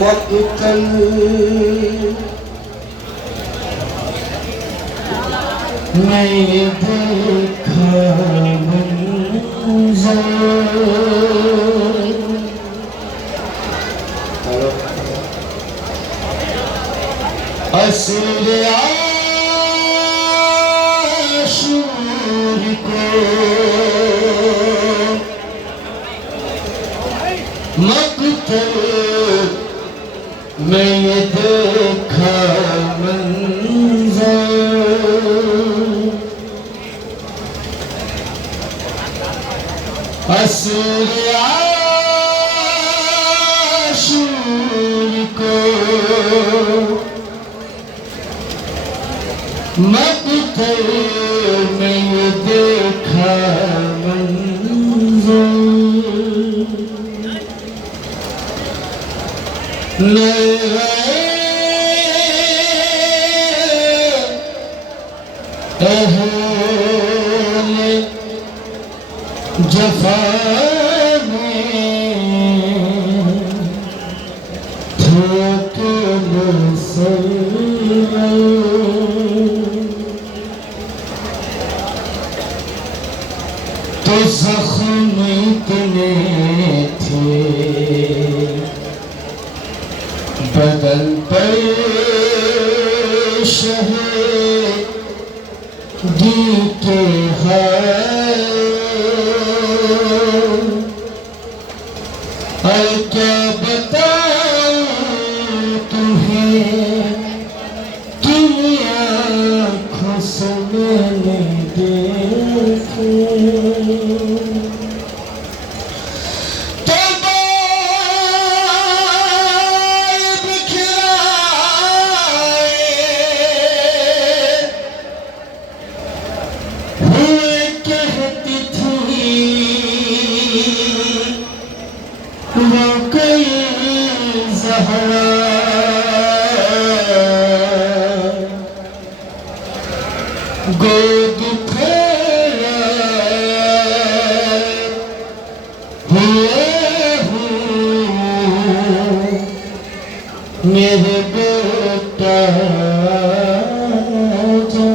मक्तल में देखा मंज़र असर आशूर को मक्तल में देखा मंज़र असर आशूर को मक्तल में देखा मंज़र अहले जफा तो जख्म इतने थे बदन पर शहीदी के हैं और क्या बताऊं तुम्हें तुम आँखों से मैंने देखे गोद फेरा हुए मेरे बेटा जा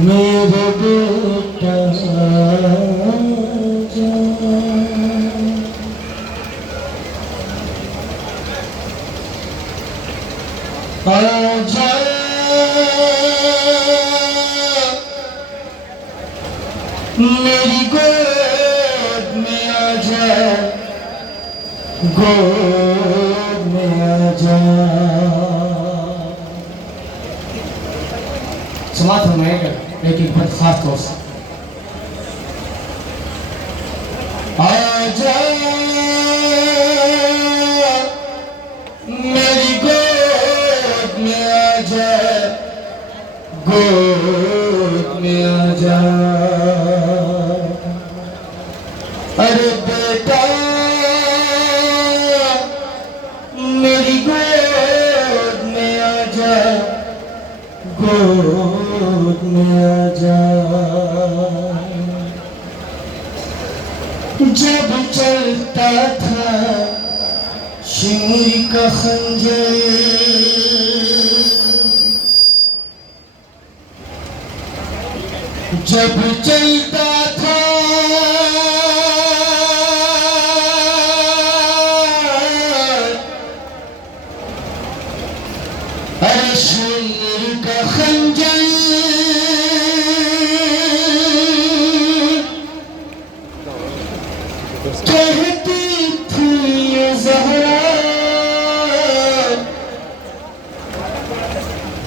मेरे बेटा जा आजा मेरी गोद में आजा गोद में आजा समाप्त फरमाएगा लेकिन बहुत खास तौर से आजा मेरी गोद में आजा अरे बेटा मेरी गोद में आजा गोद में आजा जब चलता था शिमरी का खंजर जब चलता था अरे शिमरी का खंजर कहती थी ये ज़हरा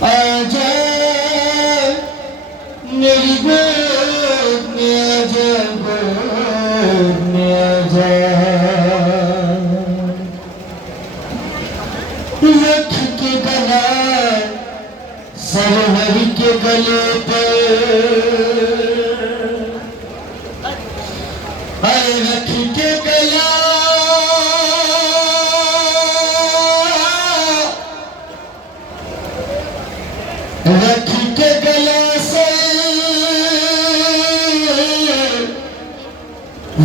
आजा मेरी गोद में आजा गोद में आजा रख के गला सरवर के गले पर रख के गला रख के गला से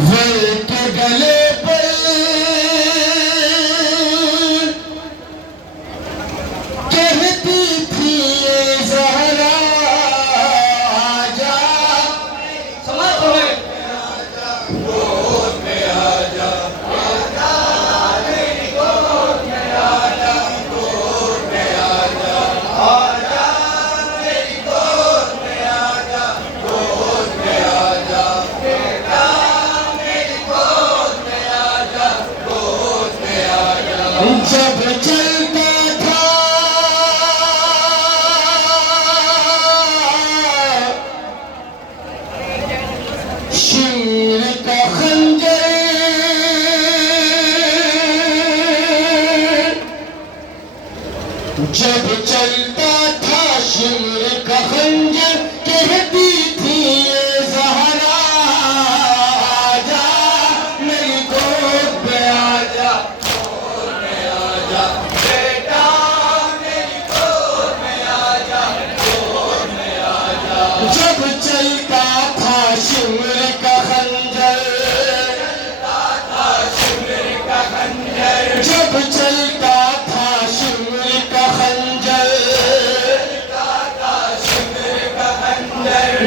वर के गले पर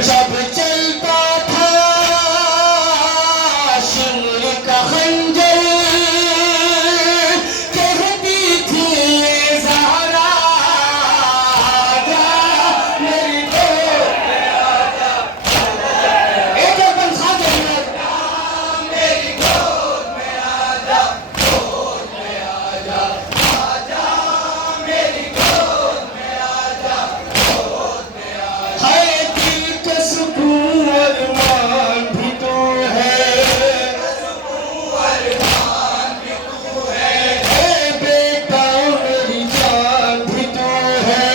जब चलता था शिमर का खंजर कहती थी ये ज़हरा आजा मेरी गोद में आजा। एक बन खाते मेरी गोद में आजा, गोद में आजा, आजा मेरी गोद में आजा, गोद में आजा। है दिल का सुकून अरमान भी तू है, अरमान भी तू है बेटा मेरी जान भी तू है,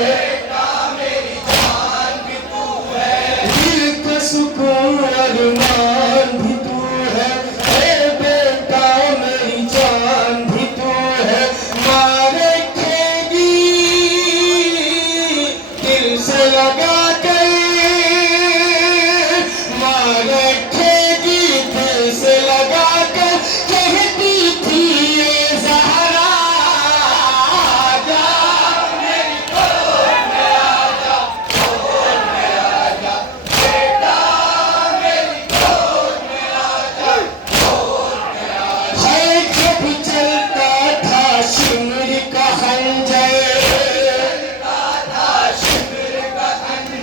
बेटा मेरी जान भी तू है। दिल का सुकून अरमान भी तू है बेटा मेरी जान भी तू है। माँ रखेगी दिल से लगा कर, माँ रखेगी दिल से लगा कर, कहती थी ये ज़हरा आजा मेरी गोद में आजा, गोद में आजा बेटा मेरी गोद में आजा, गोद में आजा। है जब चलता था शिमर का खंजर, चलता था शिमर का खंजर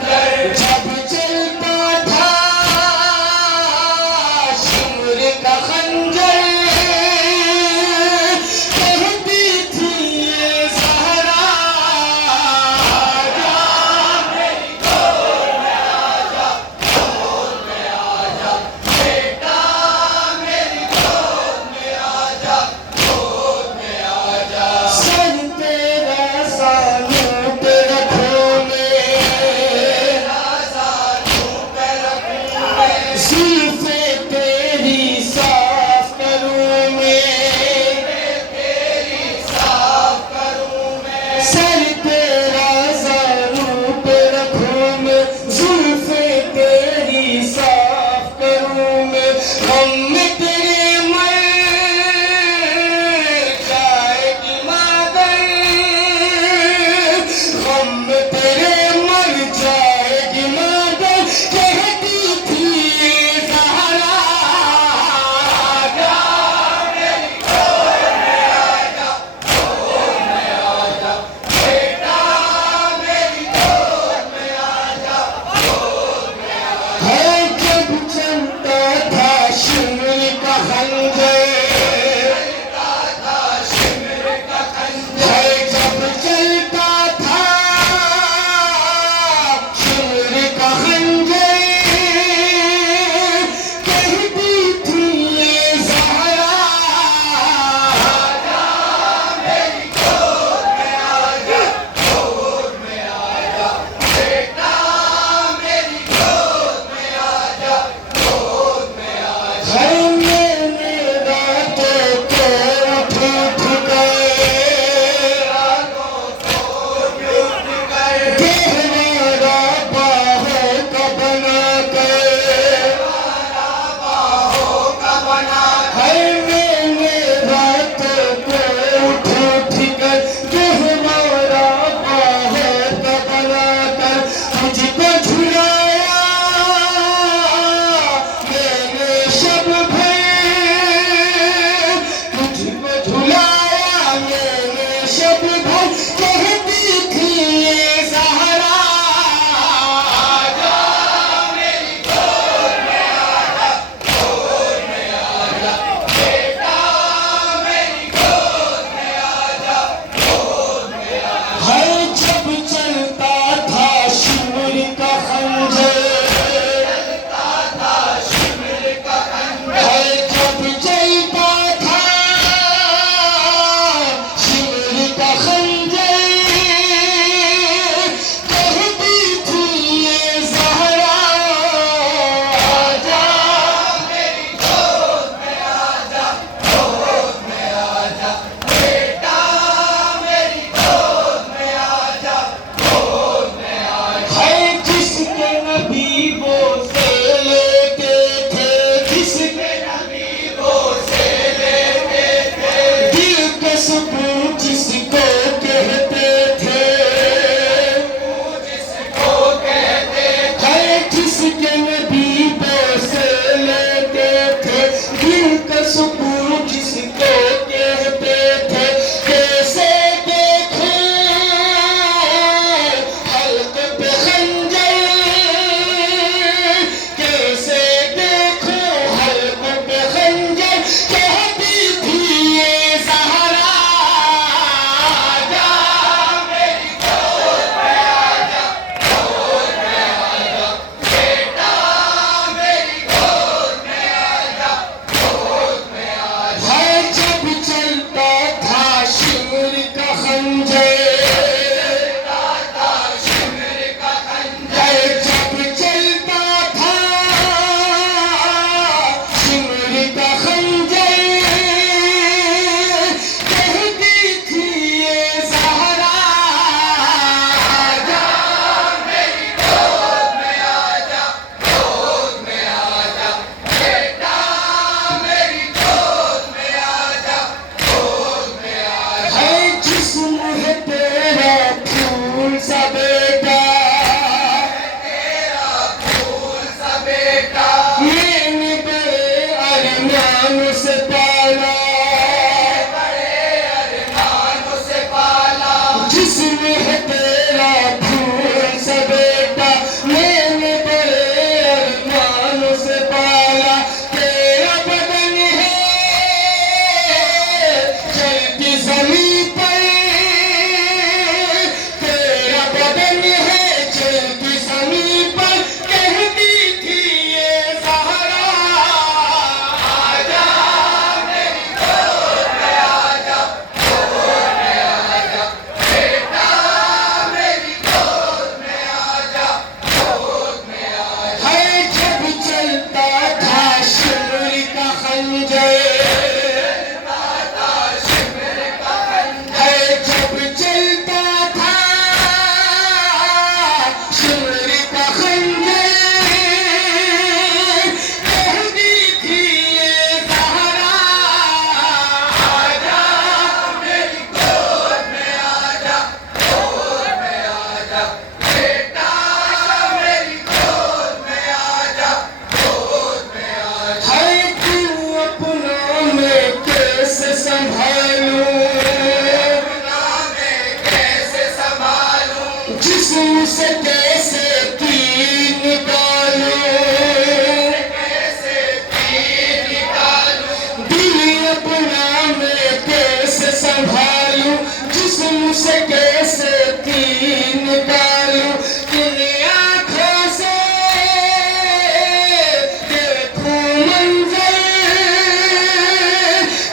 अरमानों से पाला, जिसमें है तेरा खून सा बेटा, मैंने बड़े अरमानों से पाला। तेरा बदन है चलती ज़मीं पर, तेरा बदन है चलती ज़मीं पर, कहती थी ये ज़हरा, आजा मेरी गोद में आजा, गोद में आजा बेटा, मेरी गोद में आजा, गोद में आजा। है जब चलता था शिमर का खंजर, है जब चलता था शिमर का खंजर, कहती थी ये ज़हरा, आजा मेरी गोद में आजा, गोद में आजा बेटा, मेरी गोद में आजा, गोद में आजा। है तू अपनों में कैसे संभालूं, जिस्म से कैसे तीर निकालूं, दिल अपना मैं कैसे संभालूं, जिस्म से कैसे तीर निकालूं। किन आँखों से देखूं मंजर,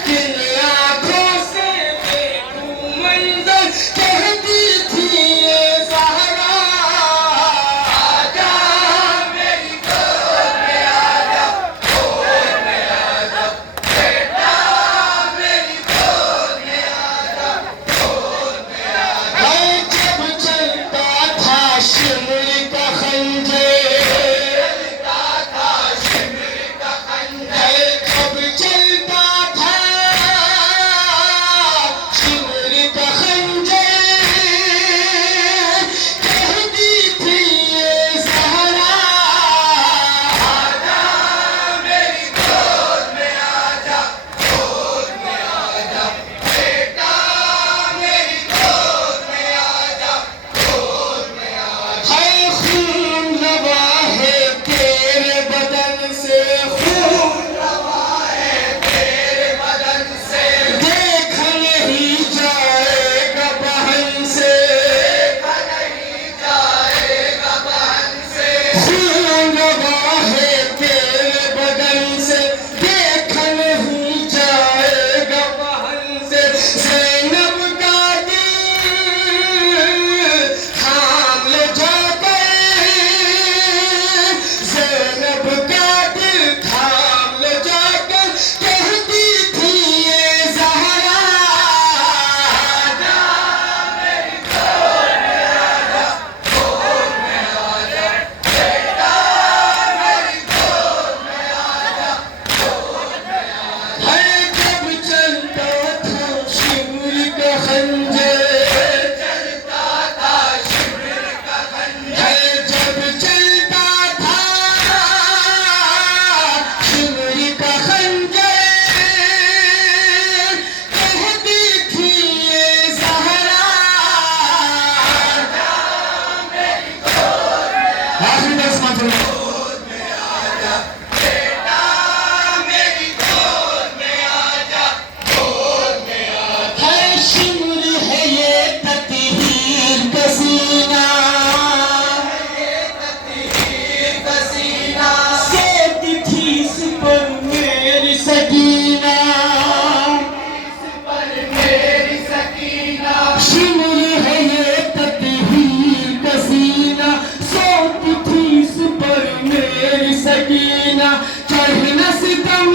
किन आँखों से देखूं मंजर, कहती थी ये ज़हरा, आजा मेरी गोद में आजा, गोद में आजा बेटा, मेरी गोद में आजा, गोद में आजा। है जब चलता था शिमर का खंजर, है जब चलता था शिमर का खंजर, कहती थी ये ज़हरा, आजा मेरी गोद में आजा, गोद में आजा बेटा, मेरी गोद में आजा, गोद में आजा। है खून रवा है तेरे बदन से, खून रवा है तेरे बदन से, देखा नहीं जाएगा बहन से, देखा नहीं जाएगा बहन से। खून रवा है तेरे बदन से, देखा नहीं जाएगा बहन से। ज़ैनब का दिल थाम ले जाकर, ज़ैनब का दिल थाम ले जाकर, कहती थी ये ज़हरा, आजा मेरी गोद में आजा, गोद में आजा बेटा, मेरी गोद में आजा, गोद में आजा। है जब चलता था शिमर का खंजर, चलता था शिमर का खंजर, है जब चलता था शिमर का खंजर, कहती थी ये ज़हरा, आजा मेरी गोद में आजा, आखिरी दस मंजिल गोद में आजा बेटा, मेरी गोद में आजा, गोद में आजा। है शिमर है ये तत्हीर का सीना, सोती थी इस पर मेरी सकीना, शिमर है ये तत्हीर का सीना, सोती थी इस पर मेरी सकीना, चढ़ना सितम